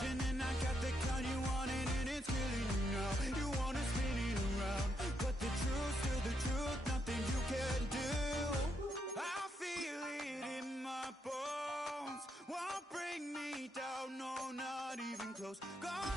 attention and I got the kind you wanted and it's killing you now. You wanna spin it around, but the truth's still the truth, nothing you can do. I feel it in my bones, won't bring me down, no, not even close. Go ahead.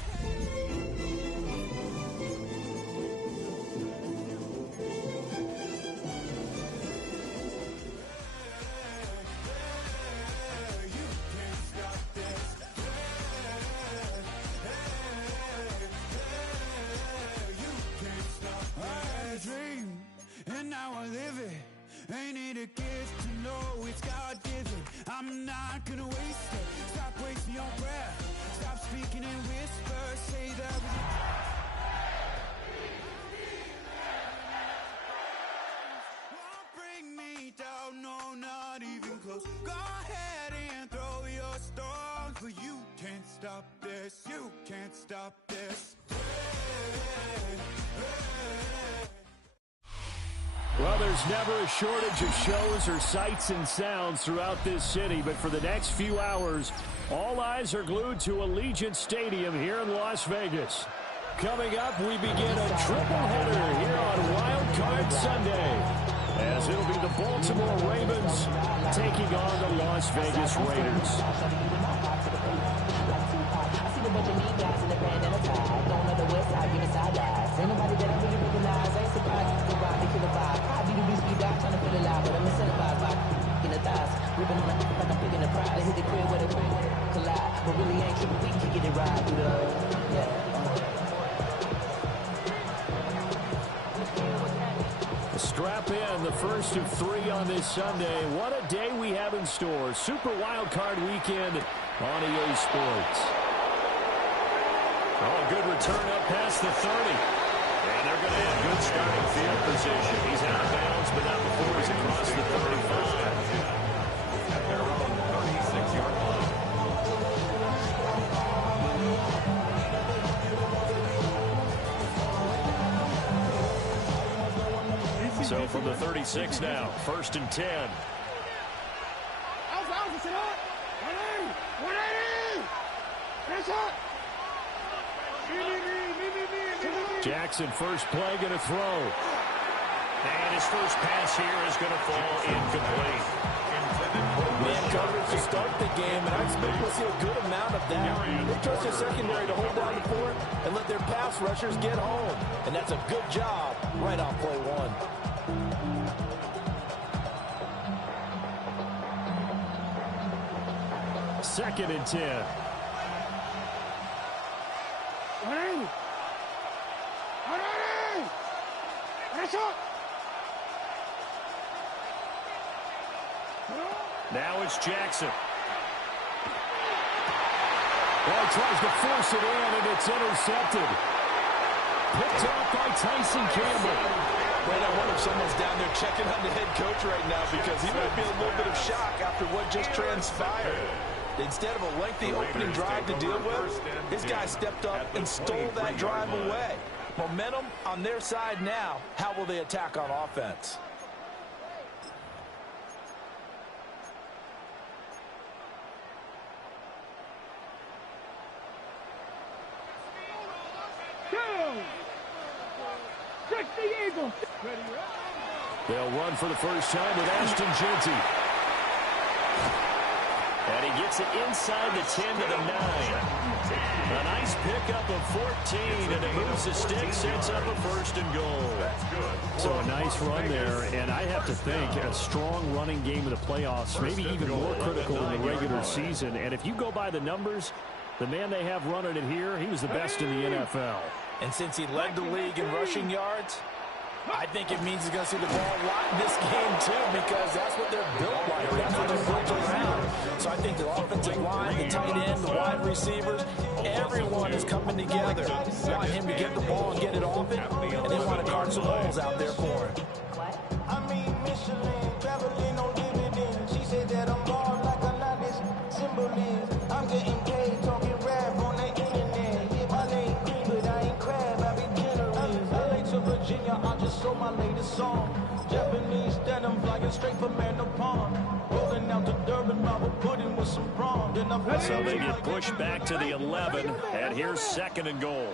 Dream, and now I live it. Ain't it a gift to know it's God-given? I'm not gonna waste it. Stop wasting your breath. Stop speaking in whispers. Say that won't bring me down, no, not even close. Go ahead and throw your stones, but you can't stop this. You can't stop this. Well, there's never a shortage of shows or sights and sounds throughout this city, but for the next few hours, all eyes are glued to Allegiant Stadium here in Las Vegas. Coming up, we begin a triple header here on Wild Card Sunday, as it'll be the Baltimore Ravens taking on the Las Vegas Raiders. Strap in, the first of 3 on this Sunday. What a day we have in store. Super Wild Card Weekend on EA Sports. Oh, good return up past the 30. And they're going to have good starting field position. He's out of bounds, but not before he's across the 35. At their own 36-yard line. So from the 36 now, 1st and 10. Jackson, first play, going to throw. And his first pass here is going to fall incomplete. Man coverage to start the game, and I expect we'll see a good amount of that. They trust their secondary to hold down the fort and let their pass rushers get home. And that's a good job right off play 1. 2nd and 10. Now it's Jackson. Well, he tries to force it in, and it's intercepted. Picked off by Tyson Campbell. Right, I wonder if someone's down there checking on the head coach right now, because he might be a little bit of shock after what just transpired. Instead of a lengthy opening drive to deal with, this guy stepped up and stole that drive away. Momentum on their side now. How will they attack on offense? They'll run for the first time with Ashton Jeanty. And he gets it inside the 10 to the 9. A nice pickup of 14, and it moves the stick, sets up a 1st and goal. So a nice run there, and I have to think a strong running game in the playoffs, maybe even more critical in the regular season. And if you go by the numbers, the man they have running it here, he was the best in the NFL. And since he led the league in rushing yards, I think it means he's going to see the ball a lot in this game, too, because that's what they're built like. That's what they're built around. So I think the offensive line, the tight end, the wide receivers, everyone is coming together. Want him to get the ball and get it off it, and they want to guard some holes out there for him. I mean, Michelin, traveling on dividends. She said that I'm more like a lot this symbol is. I'm getting paid, talking rap on the internet. Yeah, my name Green, but I ain't crab, I be generous. LA to Virginia, I just sold my latest song. Japanese denim, flying straight from Manor Palm. Rolling out out to Durban, I would put in with some prom. Then I So they get pushed back to the 11, and here's 2nd and goal.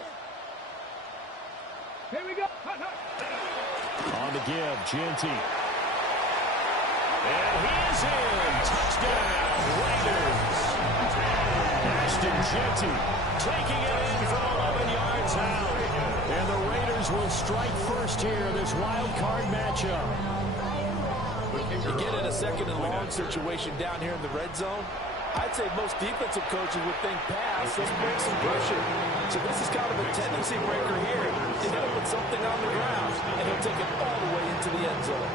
Here we go. On the give, Genty. And he is in. Touchdown, Raiders. Ashton Genty taking it in from 11 yards out. And the Raiders will strike first here in this wild card matchup. You get in a 2nd and long situation down here in the red zone. I'd say most defensive coaches would think pass, let's bring some pressure. So this is kind of a tendency breaker here. You hit him with something on the ground, and he'll take it all the way into the end zone.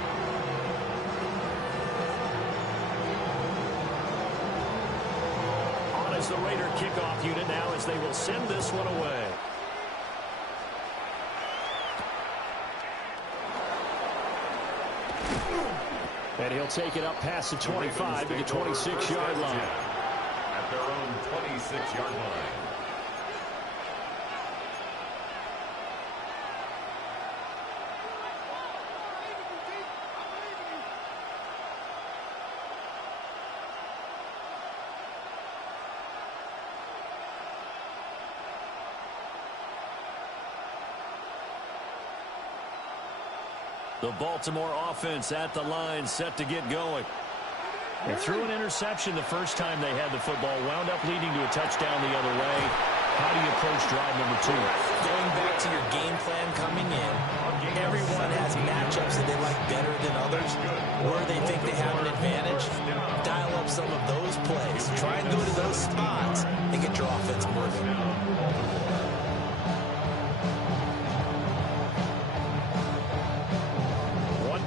On as the Raider kickoff unit now as they will send this one away. And he'll take it up past the 25 to the 26-yard line. At their own 26-yard line. The Baltimore offense at the line, set to get going. They threw an interception the first time they had the football, wound up leading to a touchdown the other way. How do you approach drive number 2? Going back to your game plan coming in, everyone has matchups that they like better than others, where they think they have an advantage. Dial up some of those plays. Try and go to those spots and get your offense moving.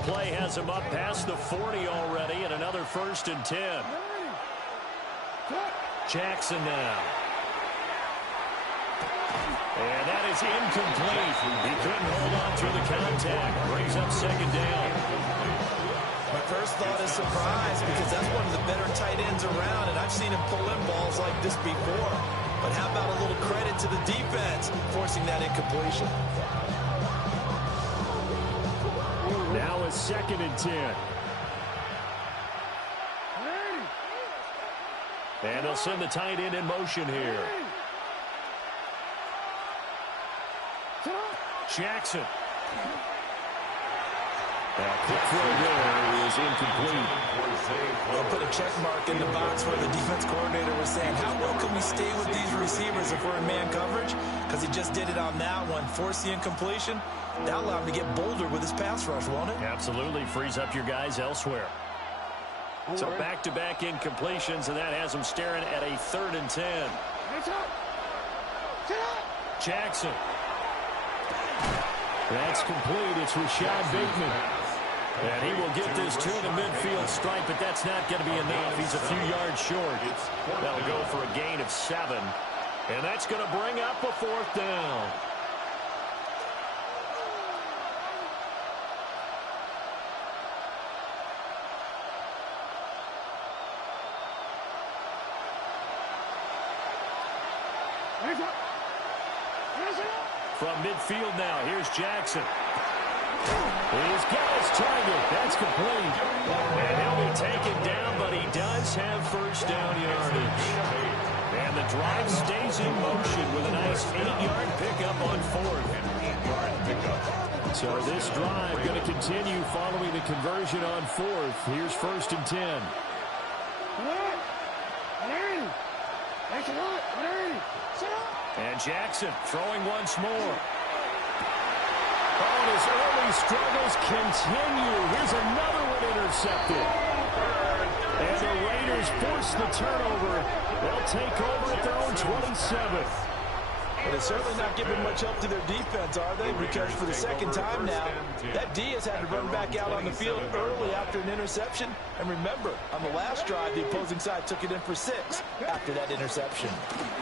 Play has him up past the 40 already, and another 1st and 10. Jackson now. And that is incomplete. He couldn't hold on through the contact. Brings up 2nd down. My first thought is surprise, because that's one of the better tight ends around, and I've seen him pull in balls like this before. But how about a little credit to the defense forcing that incompletion? Now a 2nd and 10. And they'll send the tight end in motion here. Jackson. Now, quick throw there is incomplete. They'll put a check mark in the box where the defense coordinator was saying, how well can we stay with these receivers if we're in man coverage? Because he just did it on that one. Force the incompletion. That'll allow him to get bolder with his pass rush, won't it? Absolutely. Frees up your guys elsewhere. So back-to-back incompletions, and that has them staring at a 3rd and 10. Jackson. That's complete. It's Rashad Bateman. And he will get this to the midfield stripe, but that's not going to be enough. He's a few yards short. That'll go for a gain of 7. And that's going to bring up a 4th down. From midfield now, here's Jackson. He's got his target. That's complete. And he'll be taken down, but he does have 1st down yardage. And the drive stays in motion with a nice 8-yard pickup on 4th. So this drive going to continue following the conversion on 4th. Here's 1st and 10. And Jackson throwing once more. Oh, and his early struggles continue. Here's another one intercepted. And the Raiders force the turnover. They'll take over at their own 27. But they're certainly not giving much help to their defense, are they? Because for the 2nd time now, that D has had to run back out on the field early after an interception. And remember, on the last drive, the opposing side took it in for 6 after that interception.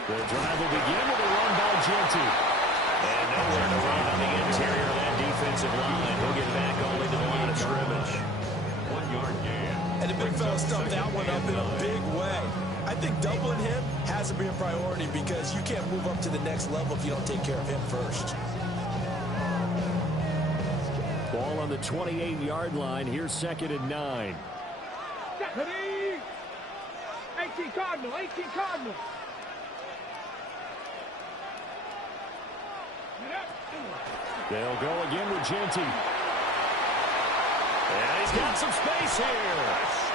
The drive will begin with a run by Genty. And nowhere to run on the interior of that defensive line. He'll get back only to the line of scrimmage. 1-yard gain. And the big fella stuffed that one up in a big way. I think doubling him has to be a priority because you can't move up to the next level if you don't take care of him first. Ball on the 28-yard line. Here's 2nd and 9. 18 Cardinal, 18 Cardinal. They'll go again with Genty. And he's got some space here.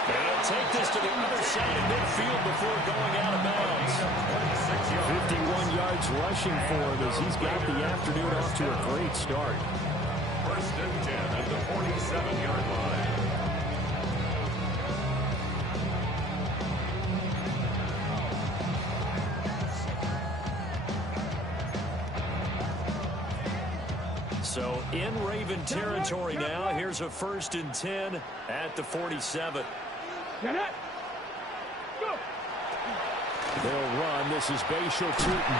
They'll take this to the other side of midfield before going out of bounds. 51 yards rushing for him as he's got the afternoon off to a great start. First and 10 at the 47-yard line. So in Raven territory now. Here's a 1st and 10 at the 47. They'll run. This is Bashal Tootin.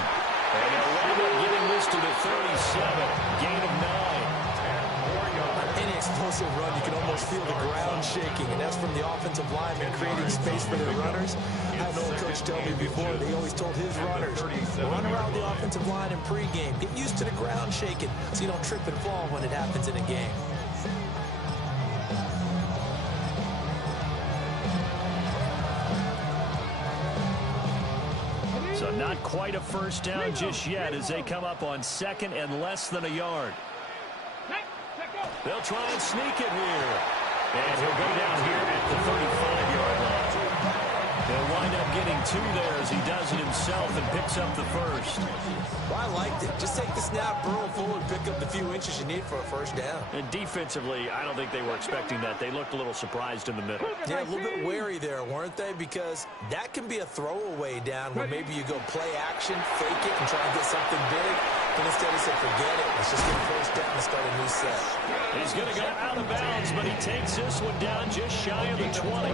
And they'll wind up getting this to the 37. Gain of 9. Any explosive run, you can almost feel the ground shaking, and that's from the offensive linemen creating space for their runners. I had an old coach tell me before, they always told his runners, run around the offensive line in pregame. Get used to the ground shaking so you don't trip and fall when it happens in a game. So not quite a first down just yet as they come up on 2nd and less than a yard. They'll try and sneak it here. And he'll go down here at the 35-yard line. They'll wind up getting 2 there as he does it himself and picks up the first. Well, I liked it. Just take the snap, burrow forward, pick up the few inches you need for a first down. And defensively, I don't think they were expecting that. They looked a little surprised in the middle. Yeah, a little bit wary there, weren't they? Because that can be a throwaway down where maybe you go play action, fake it, and try and get something big. But instead he said, forget it. Let's just get a first down and start a new set. He's going to go out of bounds, but he takes this one down just shy of the 20.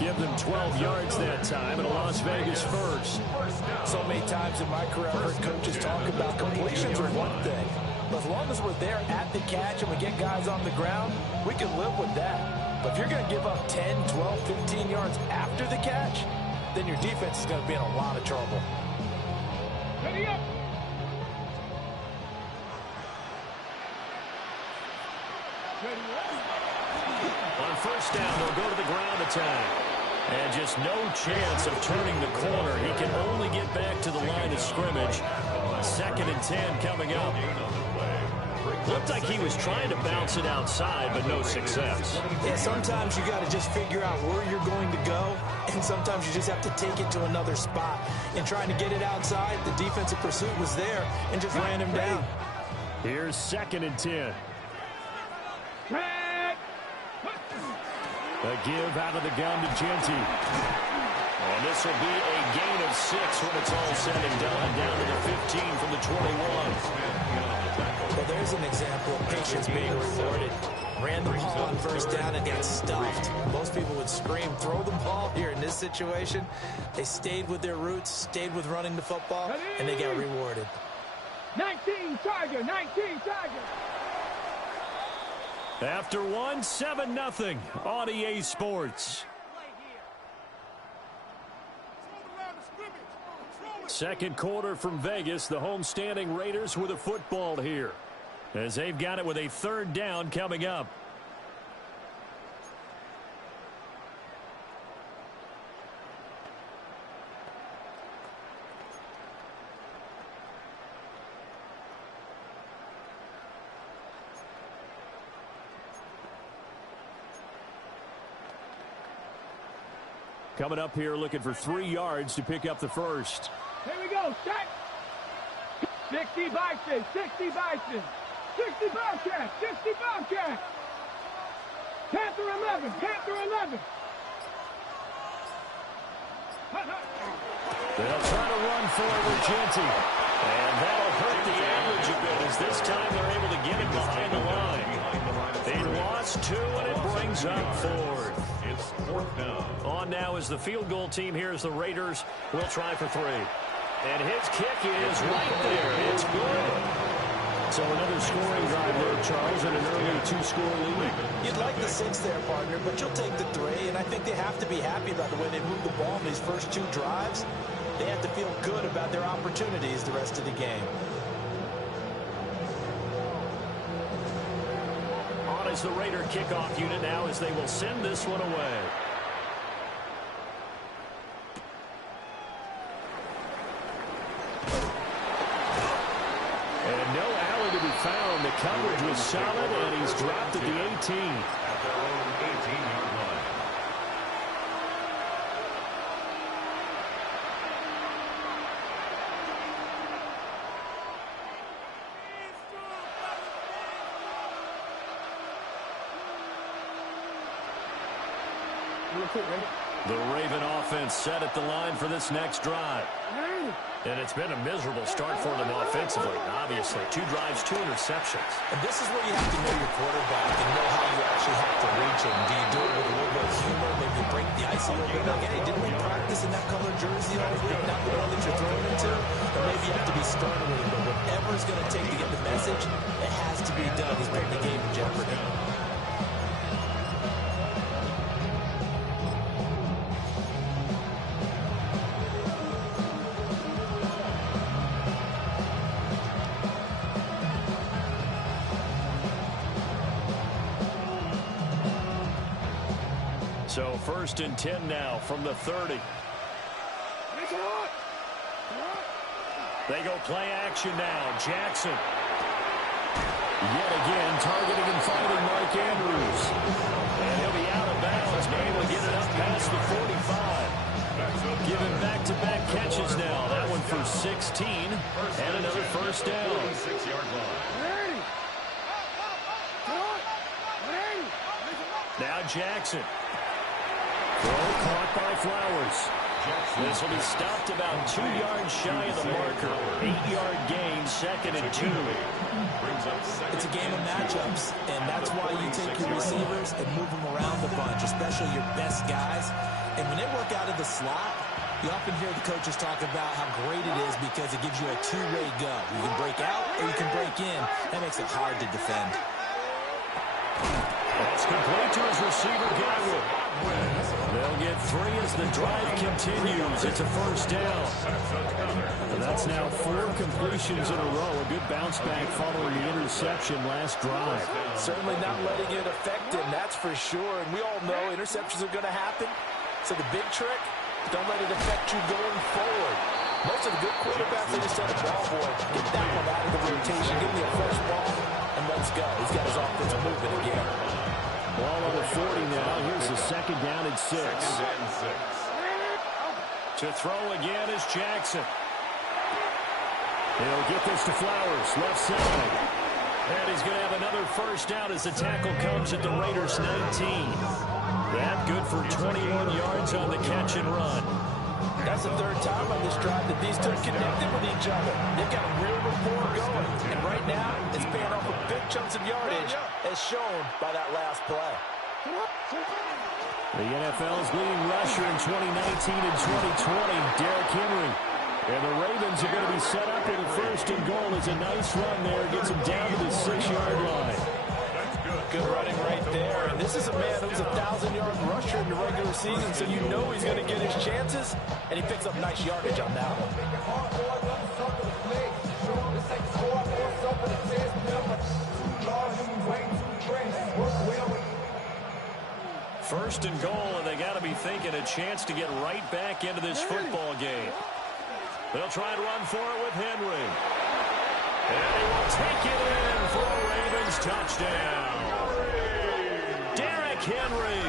Give them 12 yards that time, and a Las Vegas first. So many times in my career, I've heard coaches talk about completions are one thing. But as long as we're there at the catch and we get guys on the ground, we can live with that. But if you're going to give up 10, 12, 15 yards after the catch, then your defense is going to be in a lot of trouble. Ready up. On first down, they'll go to the ground attack. And just no chance of turning the corner. He can only get back to the line of scrimmage. 2nd and 10 coming up. Looked like he was trying to bounce it outside, but no success. Yeah, sometimes you got to just figure out where you're going to go, and sometimes you just have to take it to another spot. In trying to get it outside, the defensive pursuit was there and just ran him down. Here's 2nd and 10. A give out of the gun to Genty. And this will be a gain of 6 when it's all said and done. Down to the 15 from the 21. Well, there's an example of patience being rewarded. Ran the ball on first down and got stuffed. Most people would scream, throw the ball here. In this situation, they stayed with their roots, stayed with running the football, and they got rewarded. 19 Tiger, 19 Tiger. After 1, 7-0 on EA Sports. Second quarter from Vegas. The homestanding Raiders with a football here, as they've got it with a 3rd down coming up. Coming up here looking for 3 yards to pick up the first. Here we go, set. 60 Bison, 60 Bison. 60 Bobcat, 60 Bobcat. Panther 11, Panther 11. They'll try to run forward with Genty. And that'll hurt the average a bit as this time they're able to get it behind the line. They lost 2 and it brings up 4th. It's 4th down. On now is the field goal team. Here's the Raiders. We'll try for 3. And his kick is right there. It's good. So another scoring drive there, Charles, and an early 2-score lead. You'd like the 6 there, partner, but you'll take the 3, and I think they have to be happy about the way they moved the ball in these first 2 drives. They have to feel good about their opportunities the rest of the game. On is the Raider kickoff unit now as they will send this one away. be found. The coverage was solid, and he's dropped at the 18. At their own 18-yard line. The Raven offense set at the line for this next drive. And it's been a miserable start for them offensively, obviously. 2 drives, 2 interceptions. And this is where you have to know your quarterback and know how you actually have to reach him. Do you do it with a little bit of humor, maybe break the ice a little bit? Like, hey, didn't we practice in that color jersey all week, not the one that you're throwing into? Or maybe you have to be stern with him, but whatever it's going to take to get the message, it has to be done. He's putting the game in jeopardy. So 1st and 10 now from the 30. They go play action now. Jackson. Yet again targeting and finding Mark Andrews. And he'll be out of bounds, but able to get it up past the 45. Giving back-to-back catches now. That one for 16. And another first down. 6-yard line. Now Jackson. Throw caught by Flowers. This will be stopped about 2 yards shy of the marker. 8-yard gain, 2nd and 2. It's a game of matchups, and that's why you take your receivers and move them around a bunch, especially your best guys. And when they work out of the slot, you often hear the coaches talk about how great it is because it gives you a 2-way go. You can break out or you can break in. That makes it hard to defend. That's complete to his receiver, Godwin. They'll get 3 as the drive continues. It's a first down. And that's now 4 completions in a row. A good bounce back following the interception last drive. Certainly not letting it affect him, that's for sure. And we all know interceptions are going to happen. So the big trick, don't let it affect you going forward. Most of the good quarterbacks, they just said, ball boy, get that one out of the rotation, give me a fresh ball, and let's go. He's got his offense moving again. Ball over 40 now. Here's the 2nd down and 6. To throw again is Jackson. He'll get this to Flowers, left side. And he's going to have another first down as the tackle comes at the Raiders' 19. That good for 21 yards on the catch and run. That's the 3rd time on this drive that these 2 connected with each other. They've got a real rapport going. And right now, it's paying off with big chunks of yardage, as shown by that last play. The NFL's leading rusher in 2019 and 2020, Derrick Henry. And the Ravens are going to be set up with a 1st and goal. It's a nice run there. Gets him down to the 6-yard line. Good running right there. And this is a man who's a 1,000-yard rusher in the regular season, so you know he's going to get his chances. And he picks up nice yardage on that one. 1st and goal, and they got to be thinking a chance to get right back into this football game. They'll try and run for it with Henry. And he will take it in for a Ravens touchdown. Derrick Henry,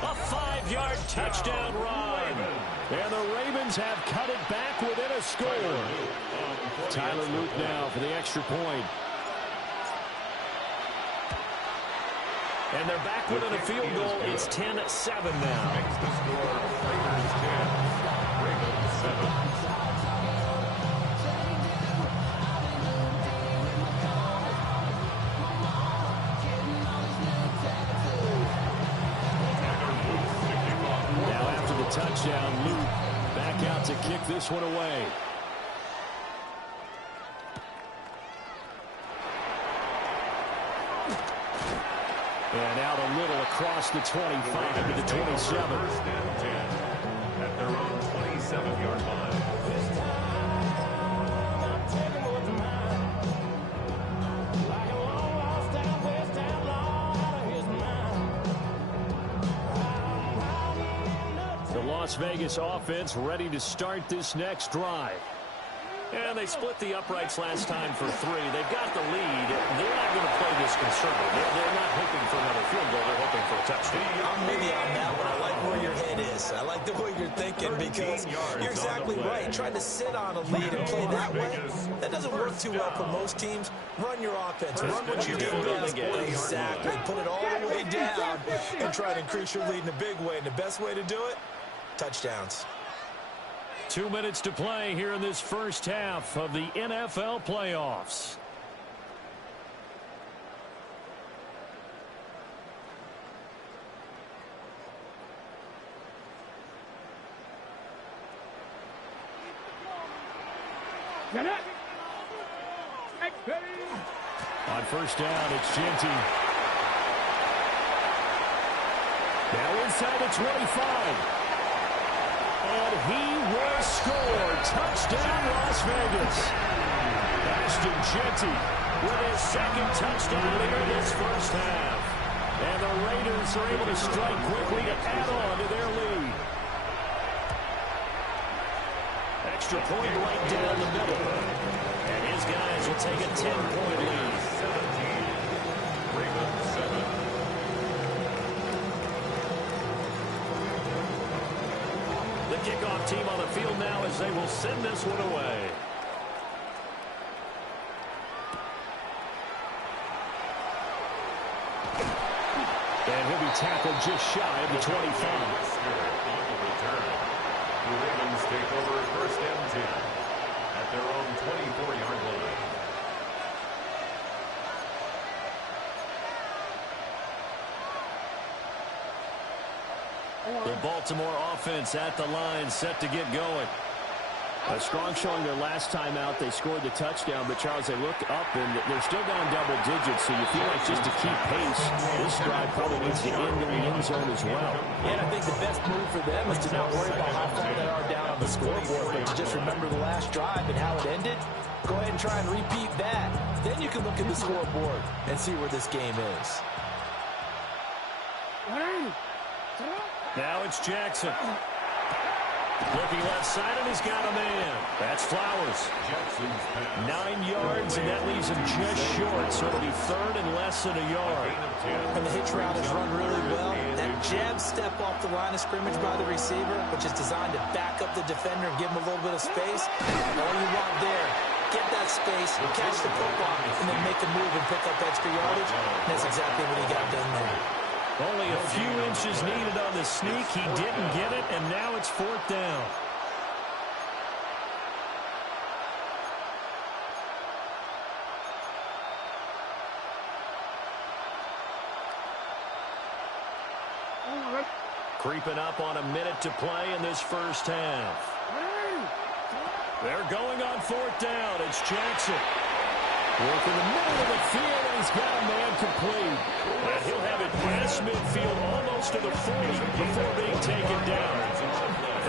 a 5-yard touchdown run. And the Ravens have cut it back within a score. Tyler Luke now for the extra point. And they're back within a field goal. It's 10-7 now. Makes the score Raiders 10, Ravens 7. Now after the touchdown, Luke back out to kick this one away. And out a little across the 25 to the 27. 1st and 10 at their own 27-yard line. The Las Vegas offense ready to start this next drive. And they split the uprights last time for 3. They've got the lead. They're not going to play this conservative. They're not hoping for another field goal. They're hoping for a touchdown. I'm with you on that one. I like where your head is. I like the way you're thinking because you're exactly right. Trying to sit on a lead and play that way, that doesn't work too well for most teams. Run your offense. Run what you do best. Exactly. Put it all the way down and try to increase your lead in a big way. And the best way to do it, touchdowns. 2 minutes to play here in this first half of the NFL playoffs. On first down, it's Genty. Now inside the 25. And he will score. Touchdown, Las Vegas. Ashton Genty with his second touchdown here in this first half. And the Raiders are able to strike quickly to add on to their lead. Extra point right down the middle. And his guys will take a 10-point lead. 17. Ravens 7. The kickoff team on the field now as they will send this one away. And he'll be tackled just shy of the 25. On the return, the Ravens take over first and 10 at their own 24-yard line. The Baltimore offense at the line, set to get going. A strong showing their last time out. They scored the touchdown, but Charles, they look up and they're still down double digits, so you feel like just to keep pace, this drive probably needs to end in the end zone as well. And I think the best move for them is to not worry about how far they are down on the scoreboard, but to just remember the last drive and how it ended. Go ahead and try and repeat that. Then you can look at the scoreboard and see where this game is. Now it's Jackson. Looking left side, and he's got a man. That's Flowers. 9 yards, and that leaves him just short, so it'll be third and less than a yard. And the hitch route is run really well. That jab step off the line of scrimmage by the receiver, which is designed to back up the defender and give him a little bit of space. All you want there, get that space, catch the football, and then make a move and pick up extra yardage. And that's exactly what he got done there. Only a few inches needed on the sneak. He didn't get it, and now it's fourth down. Creeping up on a minute to play in this first half. They're going on fourth down. It's Jackson. Work in the middle of the field, and he's got a man complete. And he'll have it past midfield almost to the 40 before being taken down.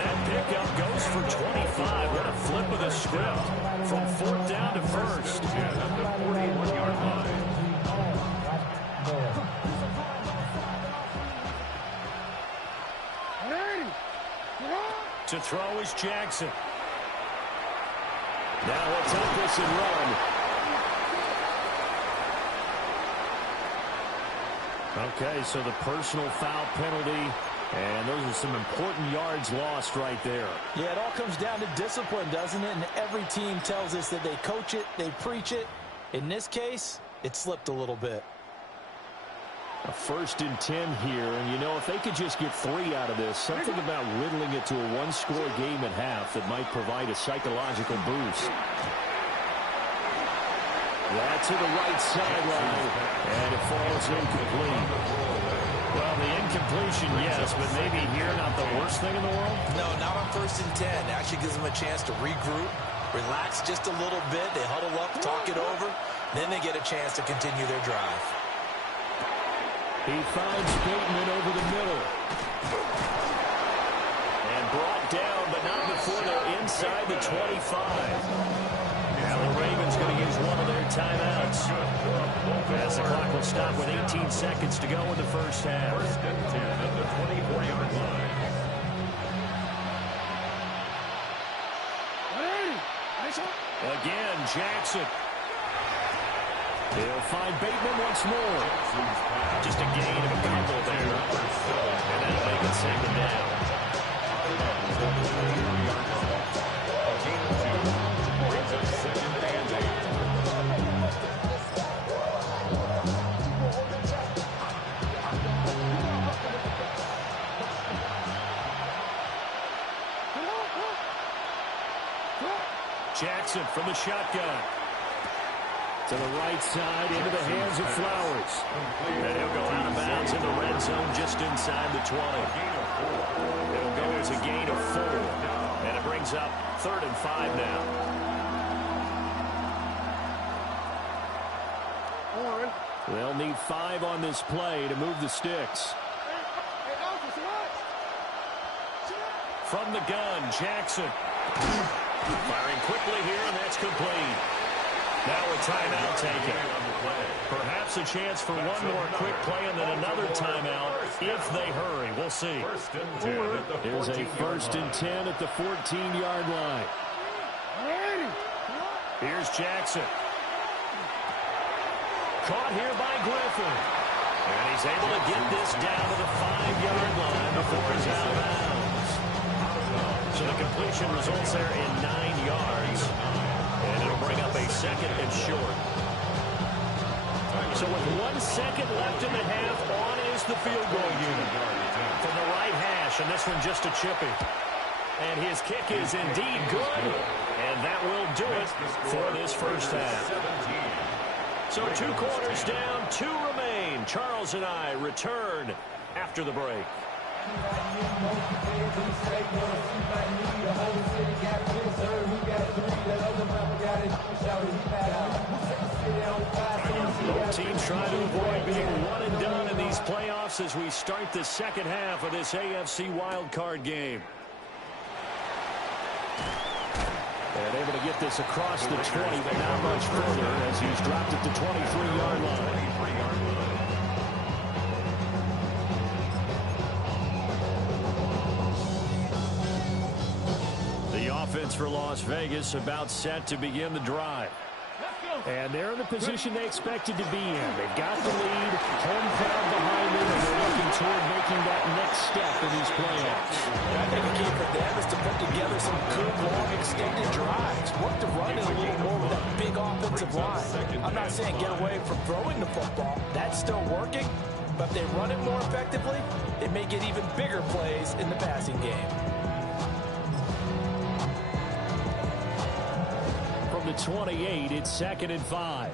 That pickup goes for 25. What a flip of the script from fourth down to first. At the 41-yard line. To throw is Jackson. Now he'll take this and run. Okay, so the personal foul penalty, and those are some important yards lost right there. Yeah, it all comes down to discipline, doesn't it? And every team tells us that they coach it, they preach it. In this case, it slipped a little bit. A 1st and 10 here, and you know, if they could just get 3 out of this, something about whittling it to a one-score game at half that might provide a psychological boost. That's to the right sideline, and it falls incomplete. Well, the incompletion, yes, but maybe here not the worst thing in the world? No, not on 1st and 10. Actually gives them a chance to regroup, relax just a little bit. They huddle up, talk it over. Then they get a chance to continue their drive. He finds Bateman over the middle. And brought down, but not before they're inside the 25. Now the Ravens going to use one of their timeouts. As the clock will stop with 18 seconds to go in the first half. 1st and 10 at the 24-yard line. Jackson. He'll find Bateman once more. Just a gain of a couple there. And that'll make it second down. Jackson from the shotgun. To the right side, into the hands of Flowers. And he'll go out of bounds in the red zone just inside the 20. It'll go as a gain of 4. And it brings up 3rd and 5 now. They'll need 5 on this play to move the sticks. From the gun, Jackson. Firing quickly here, and that's complete. Now a timeout taken. Perhaps a chance for one more quick play and then another timeout if they hurry. We'll see. Here's a 1st and 10 at the 14-yard line. Here's Jackson. Caught here by Griffin. And he's able to get this down to the 5-yard line before he's out of bounds. So the completion results there in 9 yards. And it'll bring up a 2nd and short. So with 1 second left in the half, on is the field goal unit. From the right hash, and this one just a chippy. And his kick is indeed good. And that will do it for this first half. So 2 quarters down, 2 remain. Charles and I return after the break. Both teams trying to avoid being one and done in these playoffs as we start the second half of this AFC wildcard game. And able to get this across the 20, but not much further as he's dropped at the 23-yard line. Offense for Las Vegas about set to begin the drive. And they're in the position they expected to be in. They've got the lead, home crowd behind them, and they're looking toward making that next step in these playoffs. I think the key for them is to put together some good, long, extended drives. Work to run it a little more with that big offensive line. I'm not saying get away from throwing the football. That's still working. But if they run it more effectively, it may get even bigger plays in the passing game. The 28, it's 2nd and 5.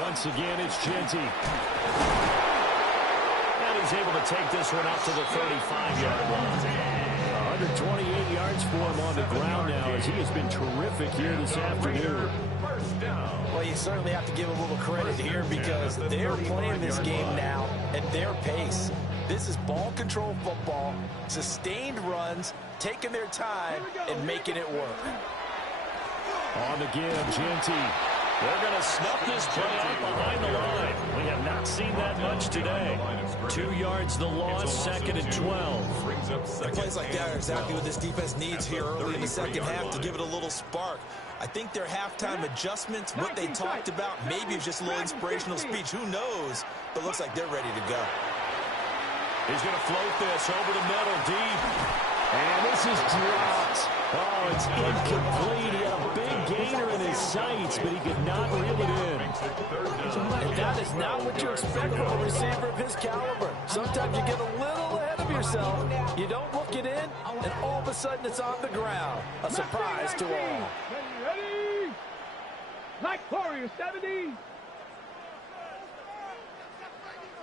Once again, it's Genty. And he's able to take this one up to the 35-yard line. 128 yards for him on the ground now as he has been terrific here this afternoon. Well, you certainly have to give him a little credit here because they're playing this game now at their pace. This is ball control football, sustained runs, taking their time and making it work. On the give, Genty. They're going to snuff this play out behind the line. We have not seen that much today. 2 yards the loss, 2nd and 12. And plays like that are exactly what this defense needs here early in the second half to give it a little spark. I think their halftime adjustments, what they talked about, maybe it's just a little inspirational speech. Who knows? But looks like they're ready to go. He's going to float this over the middle deep. And this is dropped. Oh, it's incomplete. He had a big gainer in his sights, but he could not reel it in. And that is not what you expect from a receiver of his caliber. Sometimes you get a little ahead of yourself. You don't look it in, and all of a sudden it's on the ground. A surprise to all. Ready? Like Warrior, 70.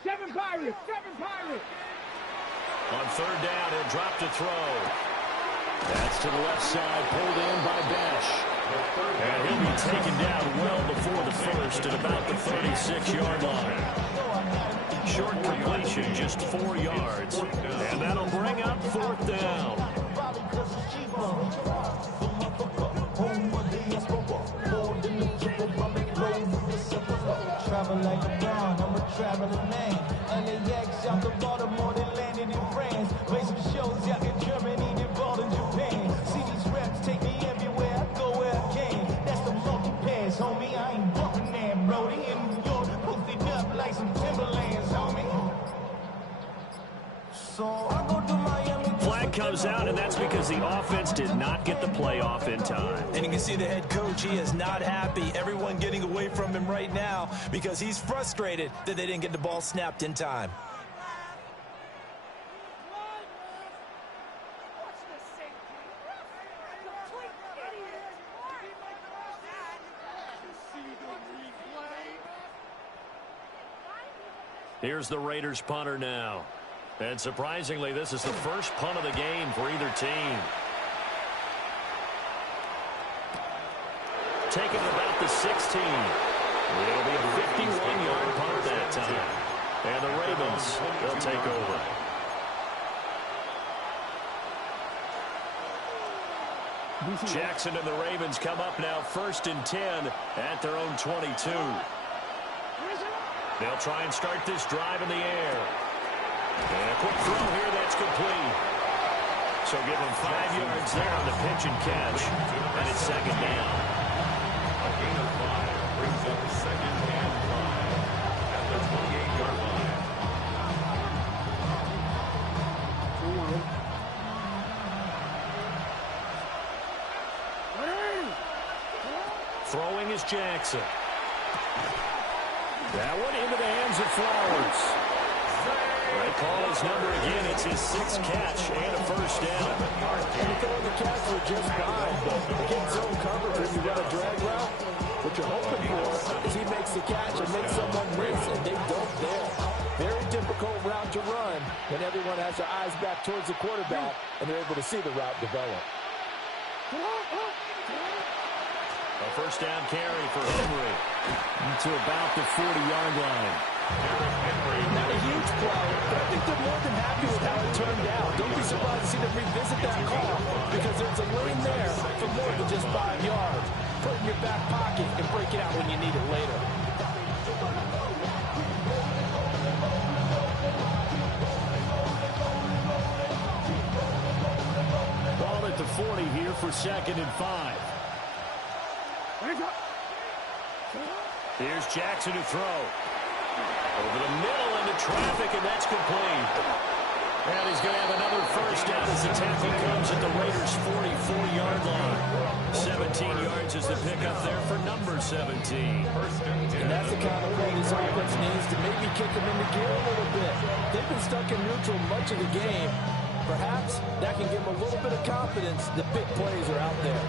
7 Pirates, 7 Pirates. On 3rd down, he'll drop to throw. That's to the left side, pulled in by Besh. And he'll be taken down well before the first at about the 36-yard line. Short completion, just 4 yards. And that'll bring up 4th down. Travel like a brown, I'm a traveling man. LAX out to Baltimore, they landed in France. Play some shows out in Germany, they ball in Japan. Cities comes out, and that's because the offense did not get the play off in time. And you can see the head coach, he is not happy. Everyone getting away from him right now because he's frustrated that they didn't get the ball snapped in time. Here's the Raiders punter now. And surprisingly, this is the first punt of the game for either team. Taken about the 16. It'll be a 51-yard punt that time. And the Ravens, they'll take over. Jackson and the Ravens come up now 1st and 10 at their own 22. They'll try and start this drive in the air. And a quick throw here that's complete. So give them 5 yards there on the pitch and catch. And it's 2nd down. A gain of 5 brings up 2nd and 5 at the 28-yard line. Throwing is Jackson. That one into the hands of Flowers. They call his number again. It's his 6th catch and a 1st down. And throwing the catch were just fine, but again, zone coverage when you run a drag route, what you're hoping for is he makes the catch and makes someone miss, and they don't there. Very difficult route to run when everyone has their eyes back towards the quarterback and they're able to see the route develop. A 1st down carry for Henry to about the 40-yard line. Not a huge play, but I think they're more than happy with how it turned out. Don't be surprised to see them revisit that call because there's a lane there for more than just 5 yards. Put it in your back pocket and break it out when you need it later. Ball at the 40 here for 2nd and 5. Here's Jackson to throw. Over the middle into traffic, and that's complete. And he's going to have another 1st down as the tackle comes at the Raiders' 44-yard line. 17 yards is the pickup there for number 17. And that's the kind of play this offense needs to maybe kick them into gear a little bit. They've been stuck in neutral much of the game. Perhaps that can give them a little bit of confidence that big plays are out there.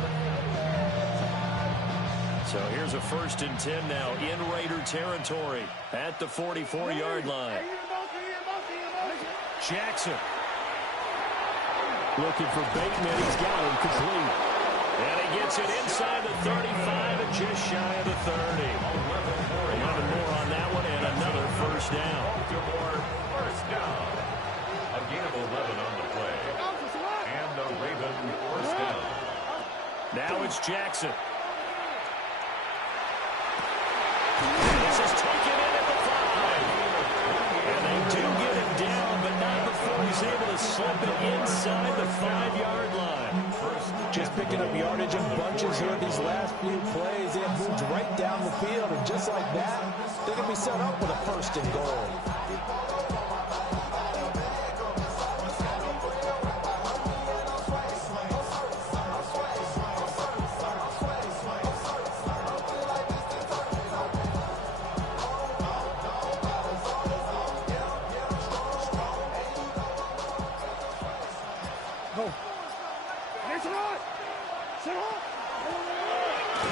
So here's a 1st and 10 now in Raider territory at the 44-yard line. Jackson looking for Bateman. He's got him complete. And he gets it inside the 35 and just shy of the 30. 11 more on that one and another 1st down. First down. A gain of 11 on the play. And the Raven 1st down. Now it's Jackson. This is taken in at the 5. And they do get him down, but not before he's able to slip it inside the 5-yard line. Just picking up yardage in bunches here these last few plays. They have moved right down the field, and just like that, they can be set up with a 1st and goal.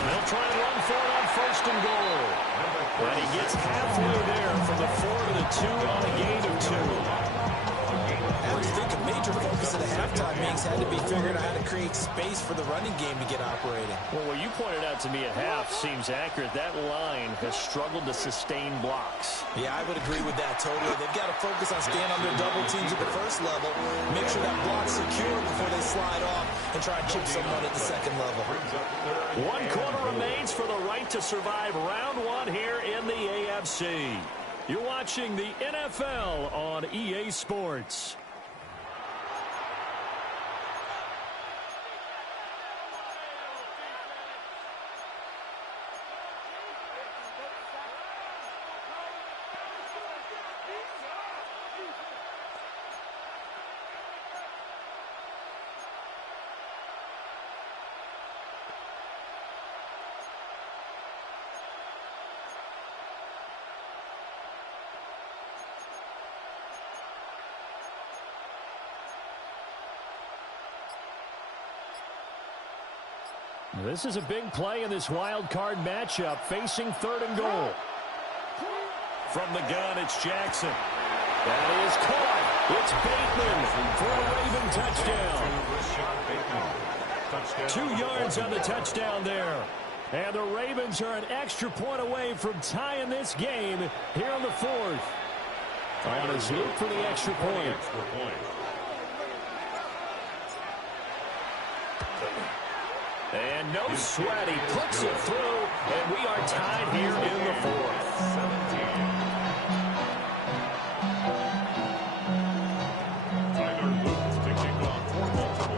They'll try and run for it on 1st and goal. And he gets halfway there from the 4 to the 2 on a gain of 2. I would think a major focus of the halftime meetings had to be figuring out how to create space for the running game to get operating. Well, what you pointed out to me at half seems accurate. That line has struggled to sustain blocks. Yeah, I would agree with that totally. They've got to focus on staying under double teams at the 1st level, make sure that block's secure before they slide off and try and chip someone at the 2nd level. 1 quarter remains for the right to survive round 1 here in the AFC. You're watching the NFL on EA Sports. This is a big play in this wild card matchup, facing 3rd and goal. From the gun, it's Jackson. That is caught. It's Bateman for a Raven touchdown. 2 yards on the touchdown there. And the Ravens are an extra point away from tying this game here in the 4th. On his loop for the extra point. And no sweat, he puts it through, and we are tied here in the 4th.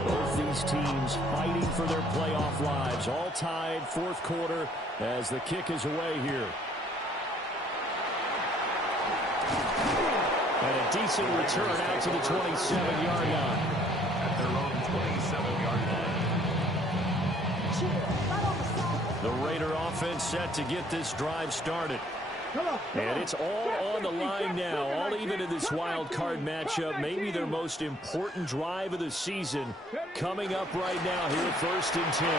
Both these teams fighting for their playoff lives, all tied 4th quarter as the kick is away here. And a decent return out to the 27-yard line. At their own 27-yard line. The Raider offense set to get this drive started. And it's all on the line now, all even in this wild card matchup. Maybe their most important drive of the season coming up right now here at 1st and 10.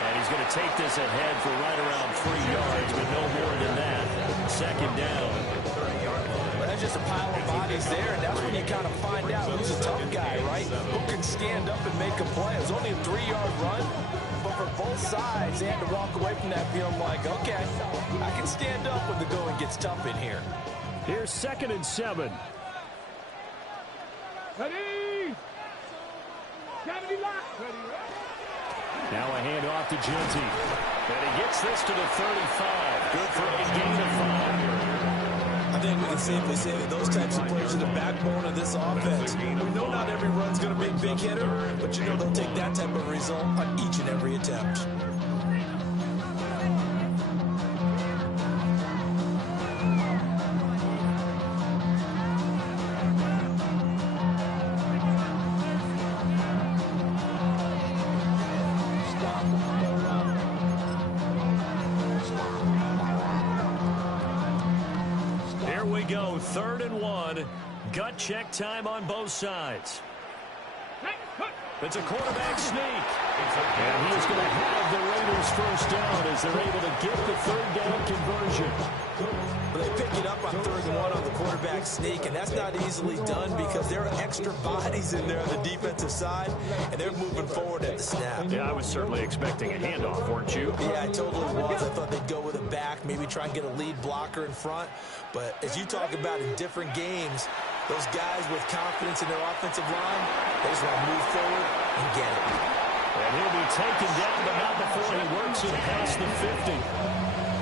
And he's going to take this ahead for right around 3 yards, but no more than that. 2nd down. Well, that's just a pile of bodies there, and that's when you kind of find out who's a tough guy, right? Who can stand up and make a play. It was only a 3-yard run, but for both sides, they had to walk away from that feeling like, okay, I can stand up when the going gets tough in here. Here's 2nd and 7. Ready? Now a handoff to Genty. And he gets this to the 35. Good for a gain of 5. I think we can safely say that those types of players are the backbone of this offense. We know not every run's going to be a big hitter, but you know they'll take that type of result on each and every attempt. Here we go, 3rd and 1. Gut check time on both sides. It's a quarterback sneak. And he is going to have the Raiders 1st down as they're able to get the 3rd down conversion. They pick it up on 3rd and 1 on the quarterback sneak, and that's not easily done because there are extra bodies in there on the defensive side, and they're moving forward at the snap. Yeah, I was certainly expecting a handoff, weren't you? Yeah, I totally was. I thought they'd go with a back, maybe try and get a lead blocker in front. But as you talk about in different games, those guys with confidence in their offensive line, they just want to move forward and get it. And he'll be taken down, but not before he works it past the 50.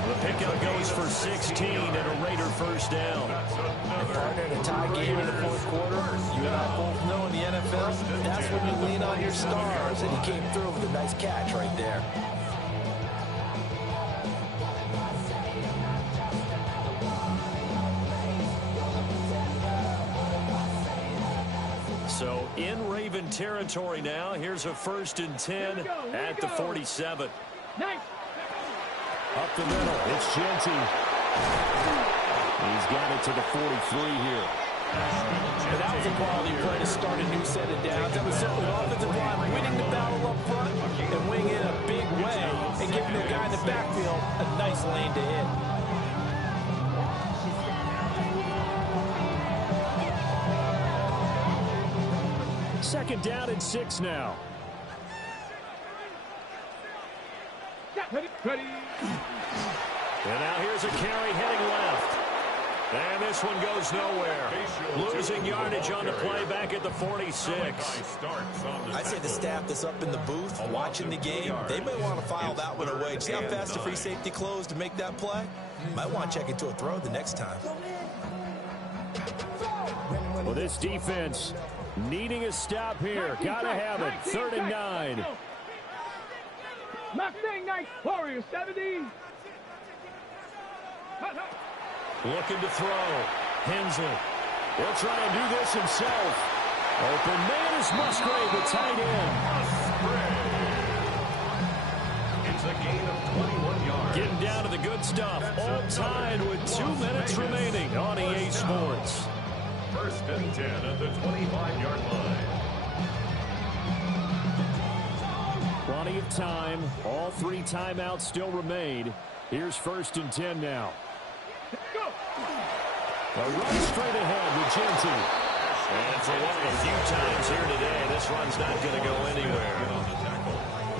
The pickup goes for 16 and a Raider 1st down. And partner, in a tie game in the 4th quarter, you and I both know in the NFL, that's when you lean on your stars, and he came through with a nice catch right there. So in Raven territory now. Here's a 1st and 10 at the 47. Up the middle, it's Genty. He's got it to the 43 here. And that was a quality play to start a new set of downs. That was certainly an offensive line winning the battle up front and winning in a big way and giving their guy in the backfield a nice lane to hit. Second down and 6 now. And now here's a carry heading left. And this one goes nowhere. Losing yardage on the play back at the 46. I'd say the staff that's up in the booth watching the game, they may want to file that one away. See how fast the free safety closed to make that play? Might want to check into a throw the next time. Well, this defense needing a stop here. Gotta have it. 3rd and 9. Mustang Knight Warrior 70. Looking to throw. Hensley will try and do this himself. Open man is Musgrave, the tight end. It's a gain of 21 yards. Getting down to the good stuff. All tied with 2 minutes remaining on EA Sports. 1st and 10 at the 25-yard line. Plenty of time. All 3 timeouts still remain. Here's 1st and 10 now. A run straight ahead with Genty. And for one of the few times here today, this run's not going to go anywhere.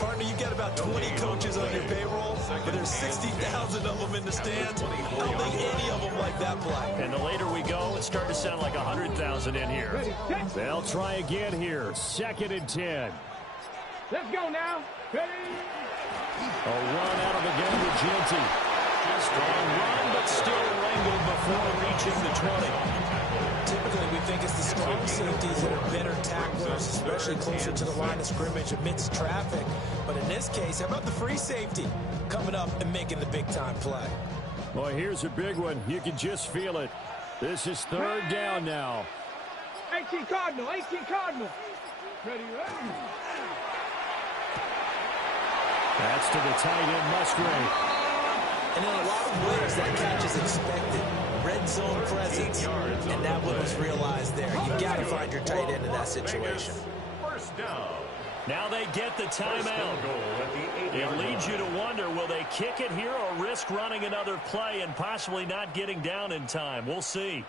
Partner, you got about 20 coaches on your payroll, but there's 60,000 of them in the stands. I don't think any of them like that play. And the later we go, it's starting to sound like 100,000 in here. They'll try again here. 2nd and 10. Let's go now. Ready? A run out of the game with Genty. Strong run, but still wrangled before reaching the 20. Typically, we think it's the strong safeties that are better tacklers, especially closer to the line of scrimmage amidst traffic. But in this case, how about the free safety coming up and making the big-time play? Well, here's a big one. You can just feel it. This is 3rd down now. 18 Cardinal, 18 Cardinal. Ready, ready. That's to the tight end, Musgrave. And in a lot of ways, that catch is expected. Red zone presence, and that one was realized there. You got to find your tight end in that situation. First down. Now they get the timeout. It leads you to wonder, will they kick it here or risk running another play and possibly not getting down in time? We'll see.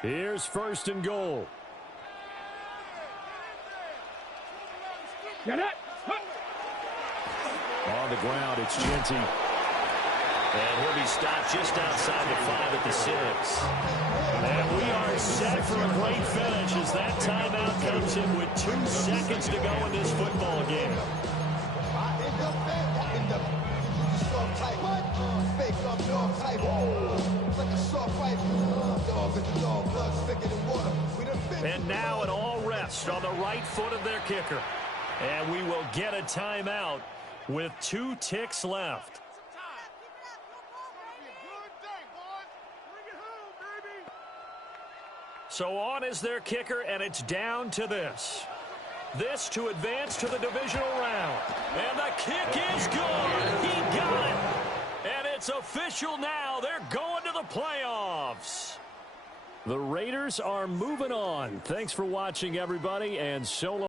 Here's 1st and goal. Get it. On the ground, it's Genty. And he'll be stopped just outside the 5 at the 6. And we are set for a great finish as that timeout comes in with 2 seconds to go in this football game. And now it all rests on the right foot of their kicker. And we will get a timeout with 2 ticks left. So on is their kicker, and it's down to this. This to advance to the divisional round. And the kick is good. He got it. And it's official now. They're going to the playoffs. The Raiders are moving on. Thanks for watching, everybody, and so long.